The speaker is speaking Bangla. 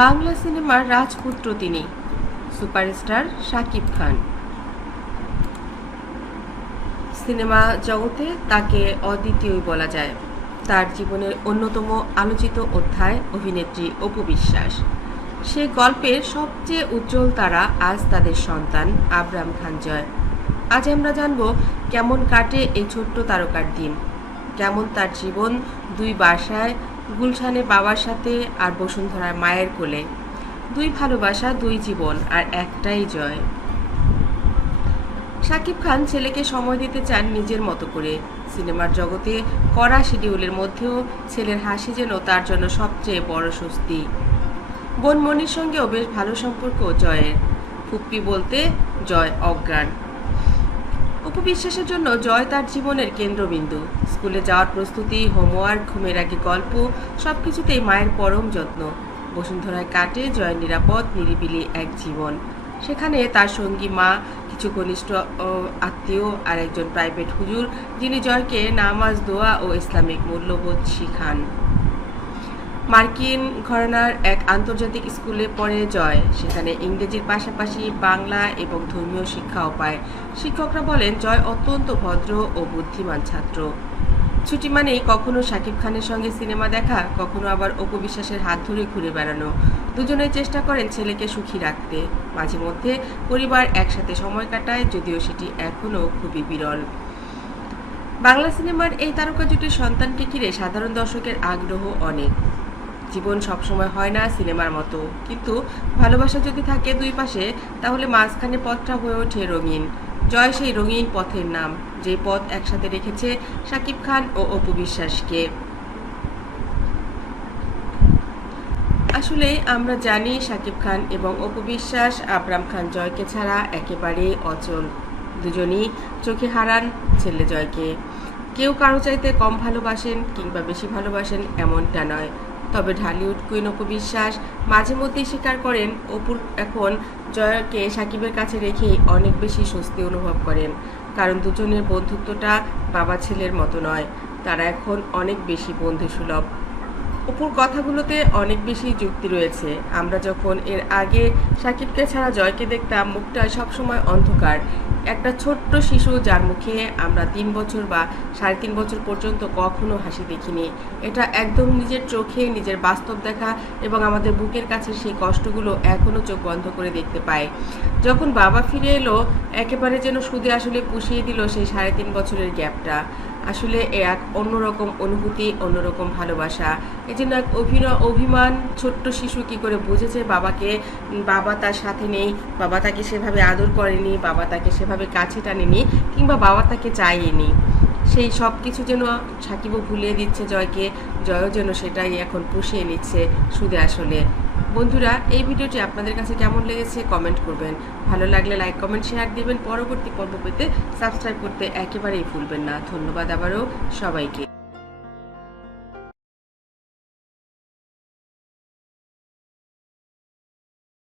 বাংলা সিনেমার রাজপুত্র তিনি, সুপারস্টার শাকিব খান। সিনেমা জগতে তাকে অদ্বিতীয়ই বলা যায়। তার জীবনের অন্যতম আলোচিত অধ্যায় অভিনেত্রী অপু বিশ্বাস। সে গল্পের সবচেয়ে উজ্জ্বল তারা আজ তাদের সন্তান আবরাম খান জয়। আজ আমরা জানব কেমন কাটে এই ছোট্ট তারকার দিন। কেমন তার জীবন দুই বাসায়, গুলশানে বাবার সাথে আর বসুন্ধরার মায়ের কোলে। দুই ভালোবাসা, দুই জীবন, আর একটাই জয়। শাকিব খান ছেলেকে সময় দিতে চান নিজের মতো করে। সিনেমার জগতে কড়া শিডিউলের মধ্যেও ছেলের হাসি যেন তার জন্য সবচেয়ে বড় স্বস্তি। বোন মনির সঙ্গেও বেশ ভালো সম্পর্ক জয়ের। ফুপ্পি বলতে জয় অজ্ঞান। উপবিশ্বাসের জন্য জয় তার জীবনের কেন্দ্রবিন্দু। স্কুলে যাওয়ার প্রস্তুতি, হোমওয়ার্ক, ঘুমের আগে গল্প সব কিছুতেই মায়ের পরম যত্ন। বসুন্ধরায় কাটে জয়ের নিরাপদ, নিরিবিলি এক জীবন। সেখানে তার সঙ্গী মা, কিছু ঘনিষ্ঠ আত্মীয় আর একজন প্রাইভেট হুজুর, যিনি জয়কে নামাজ, দোয়া ও ইসলামিক মূল্যবোধ শিখান। মার্কিন ঘরানার এক আন্তর্জাতিক স্কুলে পড়ে জয়। সেখানে ইংরেজির পাশাপাশি বাংলা এবং ধর্মীয় শিক্ষাও পায় শিক্ষকরা বলেন, জয় অত্যন্ত ভদ্র ও বুদ্ধিমান ছাত্র। ছুটি মানেই কখনো শাকিব খানের সঙ্গে সিনেমা দেখা, কখনো আবার অপু বিশ্বাসের হাত ধরে ঘুরে বেড়ানো। দুজনে চেষ্টা করেন ছেলেকে সুখী রাখতে। মাঝে মধ্যে পরিবার একসাথে সময় কাটায়, যদিও সেটি এখনও খুবই বিরল। বাংলা সিনেমার এই তারকা জুটির সন্তানকে ঘিরে সাধারণ দর্শকের আগ্রহ অনেক। জীবন সবসময় হয় না সিনেমার মতো। কিন্তু ভালোবাসা যদি থাকে দুই পাশে, তাহলে মাঝখানে পথটা হয়ে ওঠে রঙিন। জয় সেই রঙিন পথের নাম, যে পথ একসাথে রেখেছে শাকিব খান ও অপু বিশ্বাসকে। আসলে আমরা জানি শাকিব খান এবং অপু বিশ্বাস, আবরাম খান জয়কে ছাড়া একেবারে অচল। দুজনই চোখে হারান ছেলে জয়কে। কেউ কারও চাইতে কম ভালোবাসেন কিংবা বেশি ভালোবাসেন এমনটা নয়। তবে ঢালিউড কুইন অপু বিশ্বাস মাঝে মধ্যেই স্বীকার করেন, অপুর এখন জয়কে সাকিবের কাছে রেখেই অনেক বেশি স্বস্তি অনুভব করেন। কারণ দুজনের বন্ধুত্বটা বাবা ছেলের মতো নয়, তারা এখন অনেক বেশি বন্ধুসুলভ। অপুর কথাগুলোতে অনেক বেশি যুক্তি রয়েছে। আমরা যখন এর আগে সাকিবকে ছাড়া জয়কে দেখতাম, মুখটা সবসময় অন্ধকার। একটা ছোট্ট শিশু যার মুখে আমরা তিন বছর বা সাড়ে তিন বছর পর্যন্ত কখনো হাসি দেখিনি। এটা একদম নিজের চোখে, নিজের বাস্তব দেখা এবং আমাদের বুকের কাছে সেই কষ্টগুলো এখনও চোখ বন্ধ করে দেখতে পায়। যখন বাবা ফিরে এলো, একেবারে যেন সুদে আসলে পুষিয়ে দিল সেই সাড়ে তিন বছরের গ্যাপটা। আসলে এক অন্যরকম অনুভূতি, অন্যরকম ভালোবাসা। এই জন্য এক অভিনয় অভিমান, ছোট্ট শিশু কি করে বুঝেছে বাবাকে? বাবা তার সাথে নেই, বাবা তাকে সেভাবে আদর করেনি, বাবা তাকে সেভাবে কাছে টানেনি কিংবা বাবা তাকে চাইনি সেই সব কিছু যেন সাকিবও ভুলিয়ে দিচ্ছে জয়কে, জয়ও যেন সেটাই এখন পুষিয়ে নিচ্ছে সুদে আসলে। বন্ধুরা, এই ভিডিওটি আপনাদের কাছে কেমন লেগেছে কমেন্ট করবেন। ভালো লাগলে লাইক কমেন্ট শেয়ার দিবেন। পরবর্তী পর্ব পেতে সাবস্ক্রাইব করতে একেবারেই ভুলবেন না। ধন্যবাদ আবারও সবাইকে।